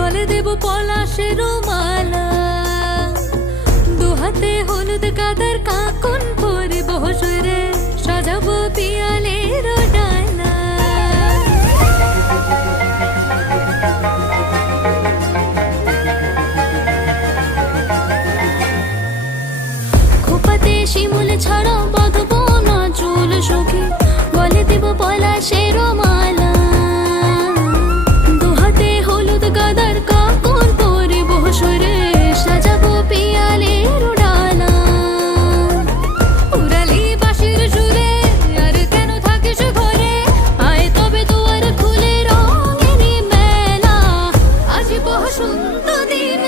গলে দেব পলাশের মালা, দুহাতে হলুদ কাদার কাকন পরে বসরে সাজাবো পিয়ালের ডালা। খোপাতে শিমুল ছাড়া বাঁধবো না চুল সখী, গলে দেব পলাশের মালা, দুহাতে হলুদ কাদার কাকন পরে বসরে সাজাবো পিয়ালের ডালা। উড়ালি বাঁশির সুরে আর কেন থাকিস ঘরে, আয় তবে দুয়ার খুলে রঙেরই মেলা, আজ বসন্ত দিন